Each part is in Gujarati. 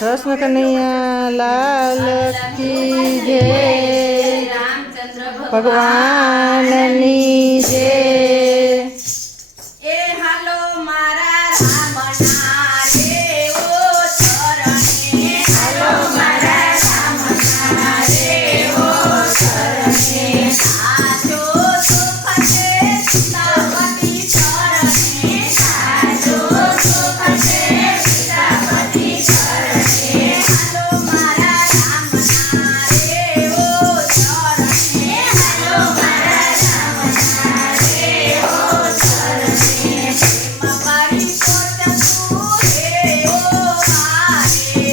કૃષ્ણ કનૈયા લાલ કી જય, ભગવાનની જય। એ હાલો મારા રામના દેવો ચરણે, હાલો મારા રામના દેવો ચરણે, સાચો સુખ છે સીતાપતિ ચરણે, સાચો સુખ છે સીતાપતિ ચરણે, હાલો મારા રામના દેવો ચરણે, હાલો મારા રામના દેવો ચરણે, મગરી કોટ સુરે ઓ મારે,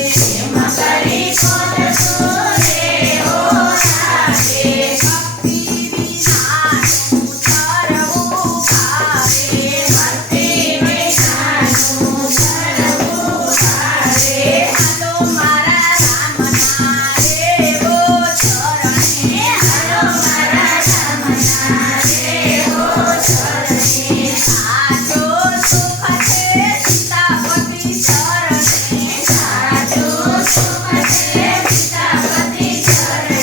મગરી કોટ સુરે ઓ મારે, ભક્તિ વિનાનું તરવું ભાવે, ભક્તિ વિનાનું તરવું ભાવે, હાલો મારા રામના દેવો ચરણે, હાલો મારા રામના દેવો ચરણે, સાચો સુખ છે સીતાપતિ ચરણે, સાચો સુખ છે સીતાપતિ ચરણે,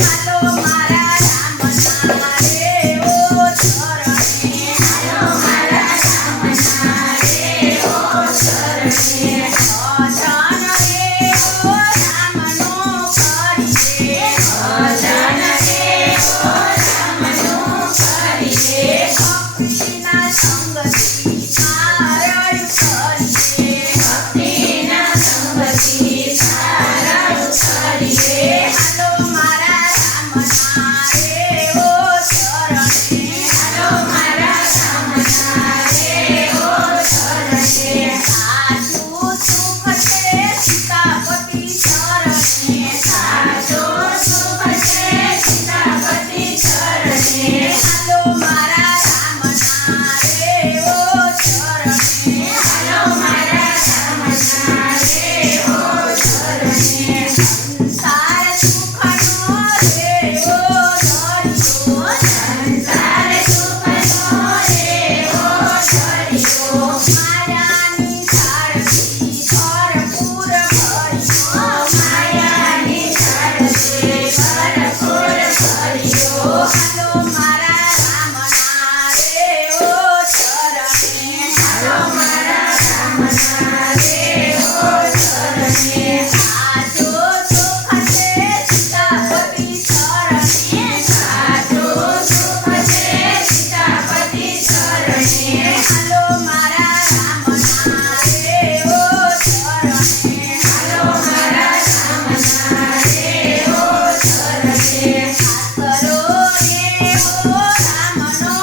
હાલો મારા રામના દેવો ચરણે, હાલો મારા રામના દેવો ચરણે, ભજન રે ઓ રામનો કરીએ, ભજન રે ઓ રામનો કરીએ, ભક્તિના સંગથી સારણ કરીએ, ભક્તિના સંગથી સારણ કરીએ, હાલો મારા રામના દેવો ચરણે, હાલો મારા રામના દેવો ચરણે, સાચું સુખ છે સીતાપતિ ચરણે, સાચો સુખ છે સીતાપતિ ચરણે, હાલો મારા રામના દેવો ચરણે, હાલો મારા રામના દેવો ચરણે, સંસાર સુખનો દેવો ધર્યો, સંસાર સુખનો દેવો ધર્યો, માયાની ઝાડથી ભરપૂર ભર્યો, માયાની ઝાડથી ભરપૂર ભર્યો, હાલો મારા રામના દેવો ચરણે, હાલો મારા રામના દેવો ચરણે, સાચો સુખ છે સીતાપતિ ચરણે, સાચો સુખ છે સીતાપતિ ચરણે, હાલો મારા રામના દેવો ચરણે, હાલો મારા રામના દેવો ચરણે, હાથરો રે ઓ રામનો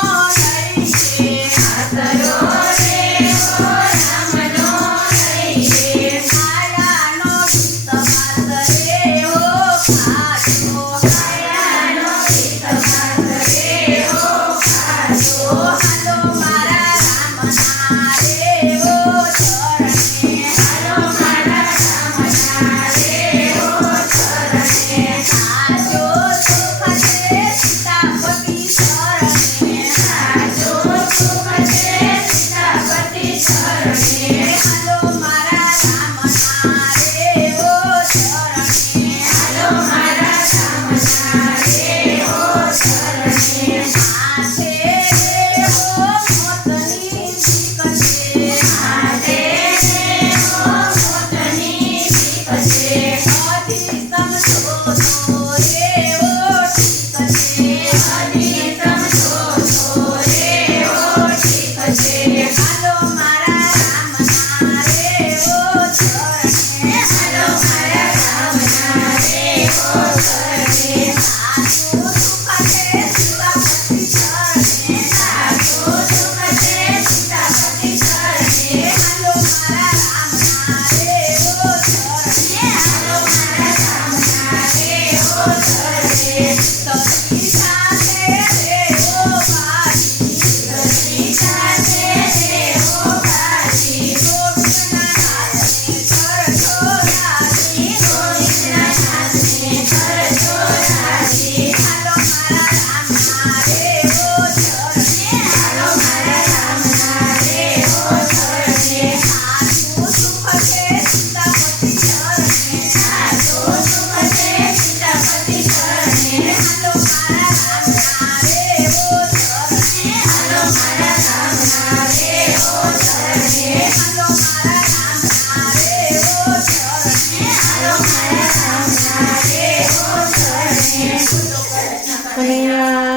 લઈએ, હાથરો રે ઓ રામનો લઈએ, માયાનો ગીત રે ઓ ખાજો, માયાનો ગીત રે ઓ ખાજો, હાલો મારા રામના દેવો ચરણે, હાલો મારા રામના દેવો ચરણે, સાચો સુખ છે સીતાપતિ ચરણે, સાચો સુખ છે સીતાપતિ ચરણે, હાલો મારા રામના દેવો ચરણે, હાલો મારા રામના દેવો ચરણે, માથે રે ઓ મોતની બીક છે, માથે રે ઓ મોતની બીક છે, હજી સમજો તો રે ઓ ઠીક છે, હજી સમજો તો રે ઓ ઠીક છે, હાલો મારા રામના દેવો ચરણે, હું તો કૃષ્ણ કનૈયા